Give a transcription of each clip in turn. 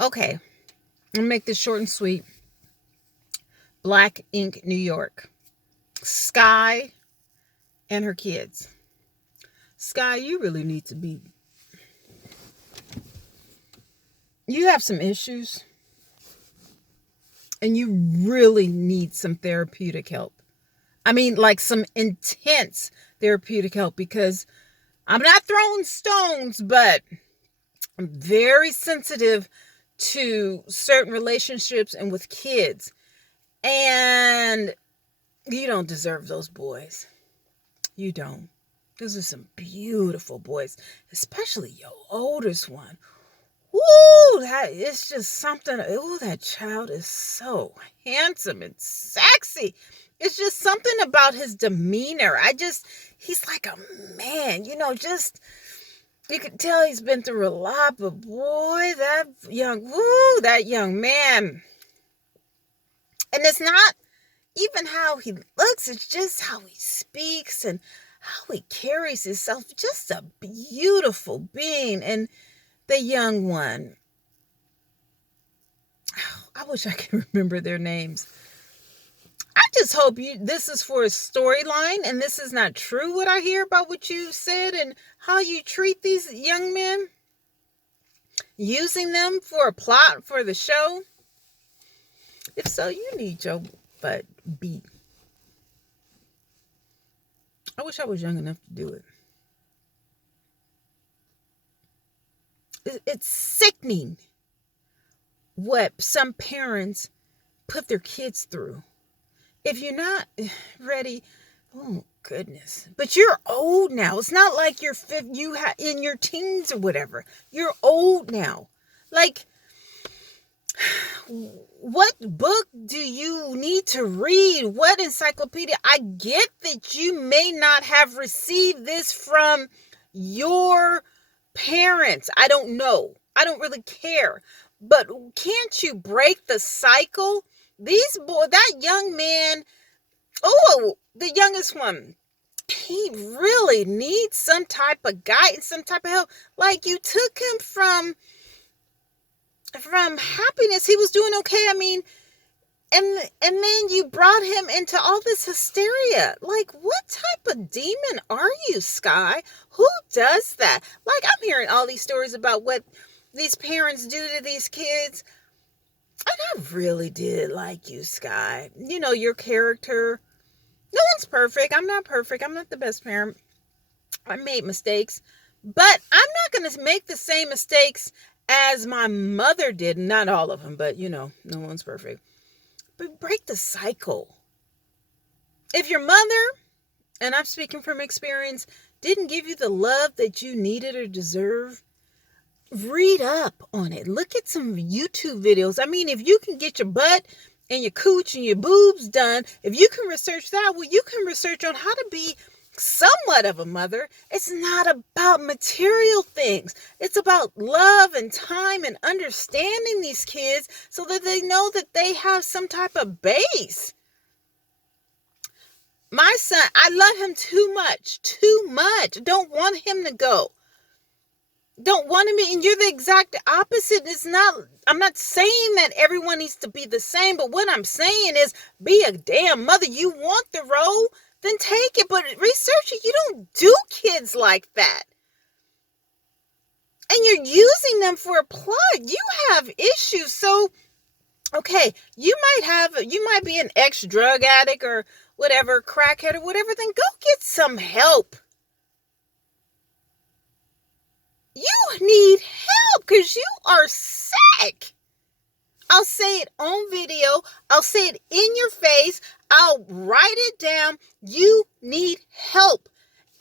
Okay, I'll make this short and sweet. Black Ink New York. Sky and her kids. Sky, you really need to be. You have some issues and you really need some therapeutic help. I mean, like some intense therapeutic help, because I'm not throwing stones, but I'm very sensitive to certain relationships and with kids. And you don't deserve those boys. You don't. Those are some beautiful boys, especially your oldest one. Ooh, that is just something. Ooh, that child is so handsome and sexy. It's just something about his demeanor. He's like a man, just, you can tell he's been through a lot, but boy, that young man. And it's not even how he looks, it's just how he speaks and how he carries himself. Just a beautiful being. And the young one, I wish I could remember their names. I just hope this is for a storyline and this is not true, what I hear about what you said and how you treat these young men, using them for a plot for the show. If so, you need your butt beat. I wish I was young enough to do it. It's sickening what some parents put their kids through. If you're not ready, oh goodness. But you're old now. It's not like you're in your teens or whatever. You're old now. Like, what book do you need to read? What encyclopedia? I get that you may not have received this from your parents. I don't know. I don't really care. But can't you break the cycle? That young man, the youngest one, he really needs some type of guidance, some type of help. Like, you took him from happiness. He was doing okay. I mean, and then you brought him into all this hysteria. Like, what type of demon are you, Sky? Who does that? Like, I'm hearing all these stories about what these parents do to these kids. And I really did like you, Sky. Your character. No one's perfect. I'm not perfect. I'm not the best parent. I made mistakes. But I'm not going to make the same mistakes as my mother did. Not all of them, but, no one's perfect. But break the cycle. If your mother, and I'm speaking from experience, didn't give you the love that you needed or deserve, read up on it. Look at some YouTube videos. I mean, if you can get your butt and your cooch and your boobs done, if you can research that, well, you can research on how to be somewhat of a mother. It's not about material things. It's about love and time and understanding these kids so that they know that they have some type of base. My son, I love him too much. Don't want him to go. Don't want him, and you're the exact opposite. I'm not saying that everyone needs to be the same, but what I'm saying is, be a damn mother. You want the role, then take it, but research it. You don't do kids like that. And you're using them for a plot. You have issues. So, okay, you might be an ex-drug addict or whatever, crackhead or whatever, then go get some help. You need help because you are sick. I'll say it on video. I'll say it in your face. I'll write it down. You need help.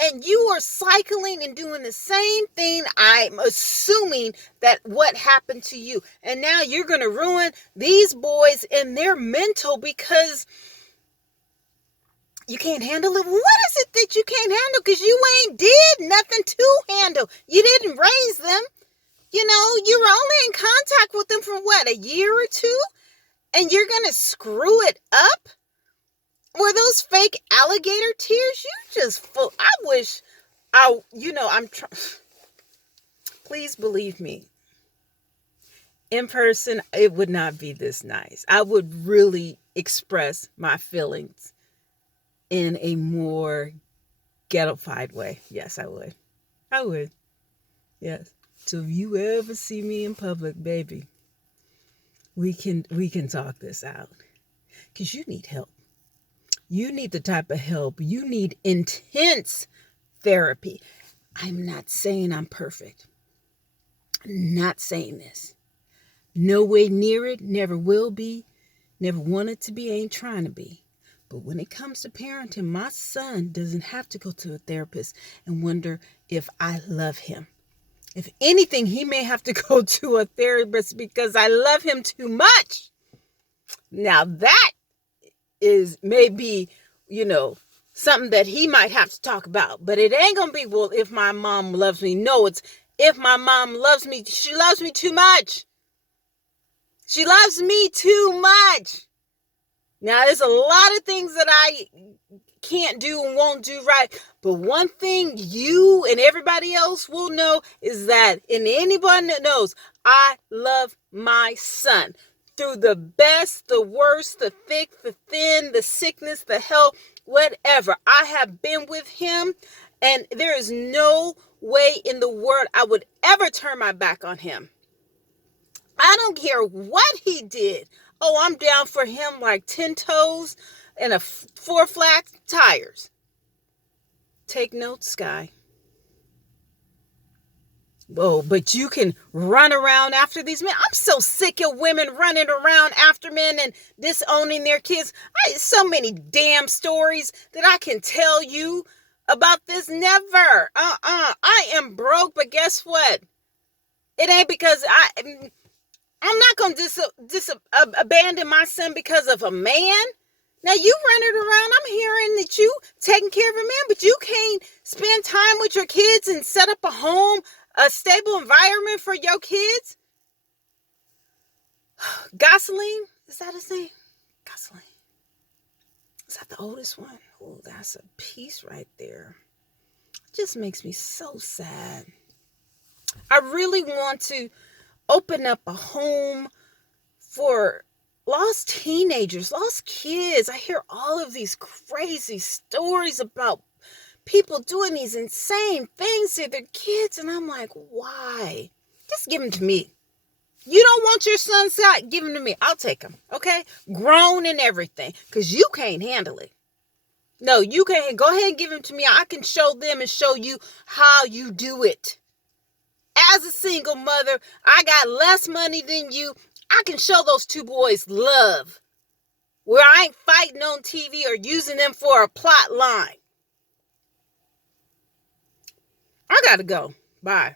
And you are cycling and doing the same thing. I'm assuming that what happened to you. And now you're going to ruin these boys and their mental because you can't handle it. What is it that you can't handle? Because you ain't did nothing to handle. You didn't raise them. You were only in contact with them for a year or two? And you're going to screw it up? Were those fake alligator tears? You just full. I wish I'm please believe me. in person, it would not be this nice. I would really express my feelings in a more ghettofied way. Yes, I would. I would. Yes. So if you ever see me in public, baby, we can talk this out. Because you need help. You need the type of help. You need intense therapy. I'm not saying I'm perfect. I'm not saying this. No way near it, never will be, never wanted to be, ain't trying to be. But when it comes to parenting, my son doesn't have to go to a therapist and wonder if I love him. If anything, he may have to go to a therapist because I love him too much. Now that is maybe, something that he might have to talk about. But it ain't going to be, well, if my mom loves me. No, it's if my mom loves me. She loves me too much. She loves me too much. Now, there's a lot of things that I can't do and won't do right. But one thing you and everybody else will know is that, and anyone that knows, I love my son. Through the best, the worst, the thick, the thin, the sickness, the health, whatever. I have been with him, and there is no way in the world I would ever turn my back on him. I don't care what he did. Oh, I'm down for him like 10 toes and 4 flat tires. Take notes, Sky. Oh, but you can run around after these men. I'm so sick of women running around after men and disowning their kids. So many damn stories that I can tell you about this. Never. I am broke, but guess what? It ain't because I'm not going to abandon my son because of a man. Now, you running around, I'm hearing that you taking care of a man, but you can't spend time with your kids and set up a home, a stable environment for your kids. Gosling, is that his name? Gosling. Is that the oldest one? Oh, that's a piece right there. It just makes me so sad. I really want to open up a home for lost teenagers, lost kids. I hear all of these crazy stories about people doing these insane things to their kids. And I'm like, why? Just give them to me. You don't want your son's side? Give them to me. I'll take them. Okay? Grown and everything. Because you can't handle it. No, you can't. Go ahead and give them to me. I can show them and show you how you do it. As a single mother, I got less money than you. I can show those 2 boys love. Where I ain't fighting on TV or using them for a plot line. I gotta go. Bye.